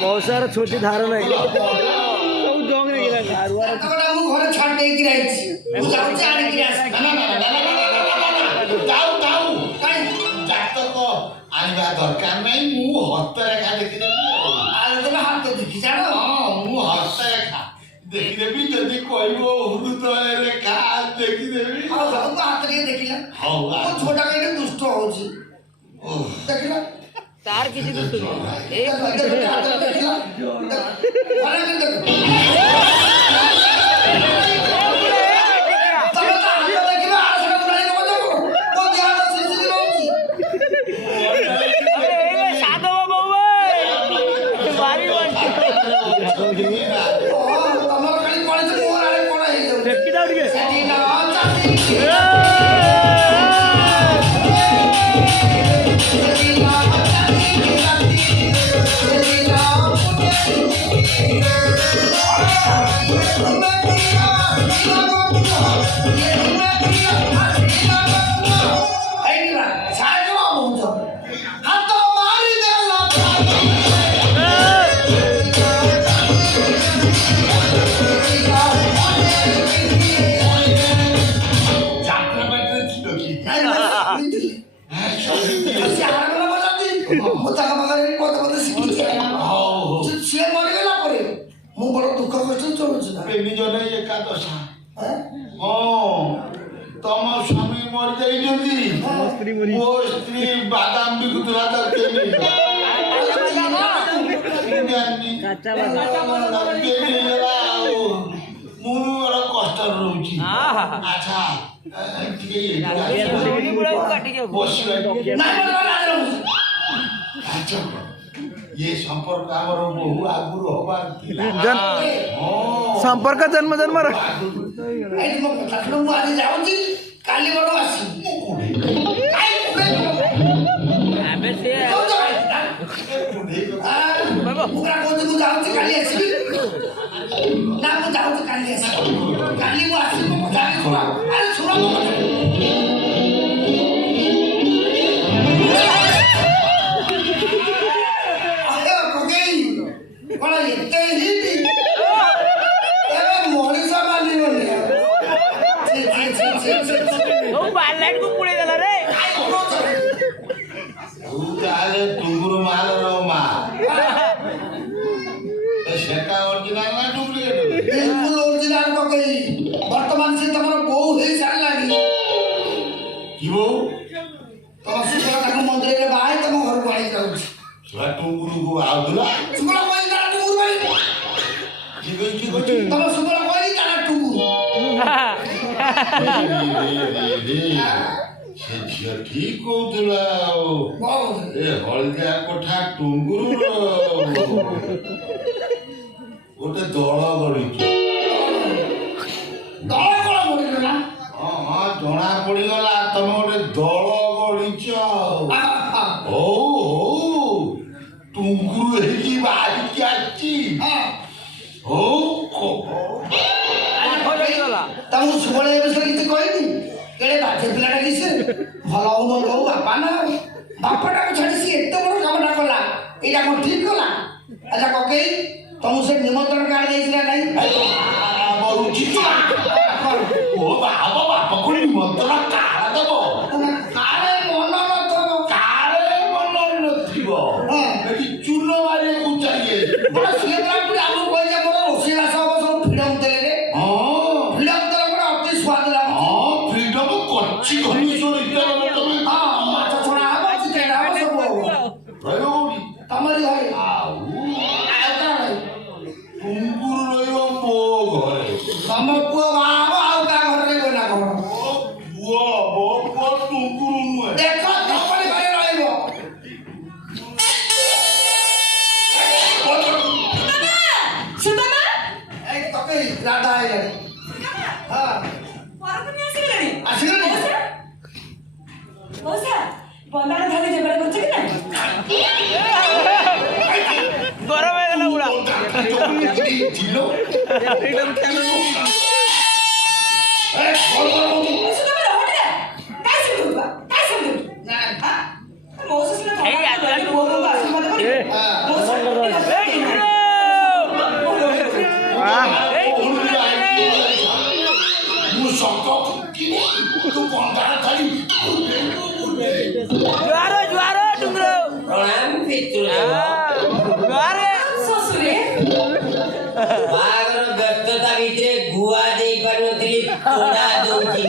मौसार छोटी धारणा है दरकार नहीं हस्तरेखा देखी हस्तरेखा देखीदेवी जदि कहब हृदय रेखा देखीदेवी हाथ छोटा कहीं दुष्ट हो देखला तार किसी को तम स्वामी मर जाइछन्ती मो स्त्री बादाम बिकुतला तके मुर कष्ट रहउची अच्छा ये संपर्क आमर बहु आगुर होबार संपर्क जन्म जन्म काली बड़ आसी କକେଇ ବର୍ତ୍ତମାନ ସେ ତମର ବୋଉ ହେଇ ସାରିଲାଣି କି ବୋଉ ତମ ସୁବଳ ତାକୁ ମନ୍ଦିରରେ ବାହାଇ ତମ ଘରକୁ ଆଣି ଯାଉଛି ଛୁଆ ଟୁଙ୍ଗୁରୁକୁ ବାହାଉଥିଲା ସୁବଳ କହିଛି ତାର ଟୁଙ୍ଗୁରୁ ଭାଇ କି କହିଛି ତମ ସୁବଳ କହିଛି ତାର ଟୁଙ୍ଗୁରୁ ସେ ଝିଅ ଠିକ କହୁଥିଲା ଆଉ ଏ ହଳଦିଆ କୋଠା ଟୁଙ୍ଗୁରୁର ଗୋଟେ ଦଳ ଗଢିଛୁ ଦଳ କଣ ବଢିଗଲା ହଁ ହଁ ଜଣା ପଡିଗଲା ତମେ ଗୋଟେ ଦଳ ଗଢିଛ ହଉ ହଉ ଟୁଙ୍ଗୁରୁ ହେଇକି ବାହାରିକି ଆସିଛି ହଉ ତାଙ୍କୁ ସୁବଳ ଏ ବିଷୟରେ କିଛି କହିନି କେଡ଼େ ବାଜ୍ୟ ପିଲାଟା କି ସେ ଭଲ ହଉ ମନ୍ଦ ହଉ ବାପା ନା ବାପାଟାକୁ ଛାଡ଼ି ସିଏ ଏତେ ବଡ଼ କାମଟା କଲା ଏଇଟା କଣ ଠିକ କଲା ଆଚ୍ଛା କକେଇ ତମକୁ ସେ ନିମନ୍ତ୍ରଣ କାର୍ଡ ଦେଇଥିଲା ନାଇଁ ବାପକୁ ନିମନ୍ତ୍ରଣ କାର୍ଡ ଦବ କାଳେ ମନ ନଥିବ କାଳେ ମନ ନଥିବ ଏଠି ଚୂନ ମାରିବାକୁ ଚାଲିଏ ସିଏ ଆମକୁ କହିଲେ ମୋର ରୋଷେଇବାସ ହବ ସବୁ ଫ୍ରିଡମ ଦେଲେ ଫ୍ରିଡମ ଦେଲେ ଗୋଟେ ଅତି ସ୍ୱାଦ ଲାଗୁଛି ଫ୍ରିଡମ କଚି ଘନିଷ୍ଠ ମାଛ ଛଣା ହବ ଚିକେନ ହବ ସବୁ ହବ ରହିବ କୋଉଠି ତମରି ଘରେ ଆଉ ଆଉ କଣ ଭାଇ ଟୁଙ୍ଗୁରୁ ରହିବ ମୋ ଘରେ ତମ ପୁଅ ବାହା ହବ ଆଉ କାହା ଘରେ ରହିବ ନା କଣ ମୋ ପୁଅ ଟୁଙ୍ଗୁରୁ ନୁହେଁ ଦେଖ ତମରି ଘରେ ରହିବ ଏଇ କକେଇ ରାଧା ଆଇଲାଣି ଆସିଗଲାଣି ବନ୍ଦାଣ ଧରି ଝଗଡ଼ା କରୁଛ କି ନା ଗରମ ହେଇଗଲା ପୁରା जुआरो जुआरो टुंगरो प्रणाम पितृ जुआरे ଶ୍ୱଶୁରେ ବାହାଘର ବ୍ୟସ୍ତତା ଭିତରେ ଗୁଆ ଦେଇ ପାରୁନଥିଲି ତୋଡ଼ା ଦଉଛି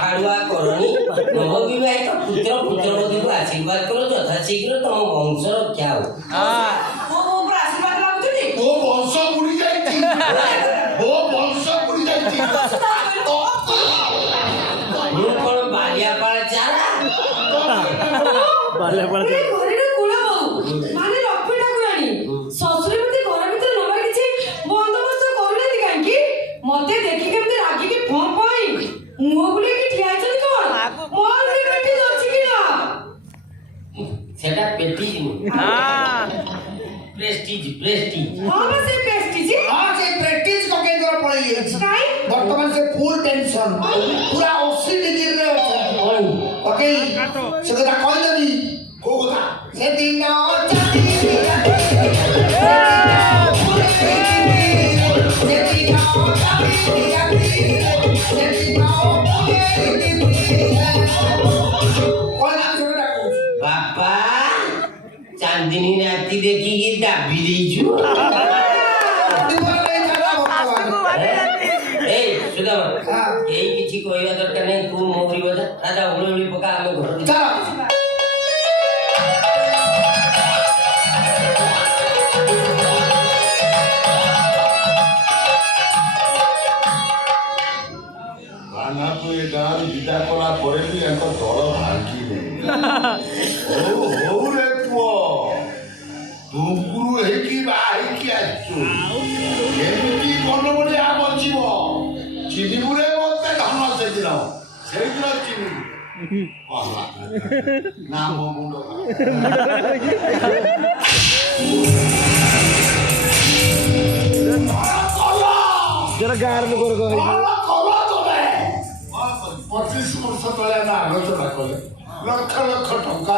ଖାଡୁଆ କରନି ନବବିବାହିତ ପୁତ୍ର ପୁତ୍ରବଧୂକୁ ଆଶୀର୍ବାଦ କର ଯଥାଶୀଘ୍ର ତମ ବଂଶ ରକ୍ଷା ହଉ ମୋ ବୋଉ ଉପରେ ଆଶୀର୍ବାଦ ଲାଗୁଛନ୍ତି ମୋ ବଂଶ ବୁଡି ଯାଇଛି ମୋ ବଂଶ ବୁଡି ଯାଇଛି ମୁଁ କଣ ବାଲିଆପାଳ ଚାରା ବାଲେ ପଡେ ଘରର କୁଳ ବୋଉ ମାନେ ଲକ୍ଷ୍ମୀ ଠାକୁରାଣୀ ଶ୍ୱଶୁର ମତେ ଘର ଭିତରେ ନବା କିଛି ବନ୍ଦୋବସ୍ତ କରୁନାହାନ୍ତି କାହିଁକି ମତେ ଦେଖି କେମିତି ରାଗିକି ଫଁ ପାଇ ମୁହଁ ବୁଲେଇକି ଠିଆ ହେଇଛନ୍ତି କଣ ମୋର ବି ପେଟି ଅଛି କି ନା ସେଟା ପେଟିଜ ନୁହେଁ ପ୍ରେଷ୍ଟିଜ ପ୍ରେଷ୍ଟିଜ ହଁ ବା ସେ ପ୍ରେଷ୍ଟିଜ ହଁ ସେ ପ୍ରାକ୍ଟିସ କକେଇଙ୍କର ପଳେଇ ଯାଇଛି କାଇଁ ବର୍ତ୍ତମାନ ସେ ଫୁଲ ଟେନସନ ପୁରା 80 ଡିଗ୍ରୀରେ ଅଛନ୍ତି କକେଇ ସେ କଥା କହିଦେବି କୋଉ କଥା ସେଦିନ ବାପା ଚାନ୍ଦିନୀ ରାତି ଦେଖିକି ଦାବି ଦେଇଛୁ ଏଇ ସୁଦାମ କେହି କିଛି କହିବା ଦରକାର ନାହିଁ ତୁ ମହୁରୀ ବଜା ରାଜା ହୁଳି ପକା ଆମେ ଘର ବାନାକୁ ଏ ଗାଁରୁ ବିଦା କଲା ପରେ ବି ୟାଙ୍କ ଦଳ ଭାଙ୍ଗିନି ହଉ ହଉ ରେ ପୁଅ ଟୁଙ୍ଗୁରୁ ହେଇକି ବାହା ହେଇକି ଆସିଛୁ ଏମିତି କଣ ଭଳିଆ ବଞ୍ଚିବ ଚିନିବୁ ରେ ମତେ ଧନ ସେଦିନ ସେଇଦିନ ଚିନିବୁ ନା ମୋ ମୁଣ୍ଡ ଜରା ଗାଁର ଲୋକ କହି 25 ବର୍ଷ ତଳେ ଆମେ ଆଲୋଚନା କଲେ ଲକ୍ଷ ଲକ୍ଷ ଟଙ୍କା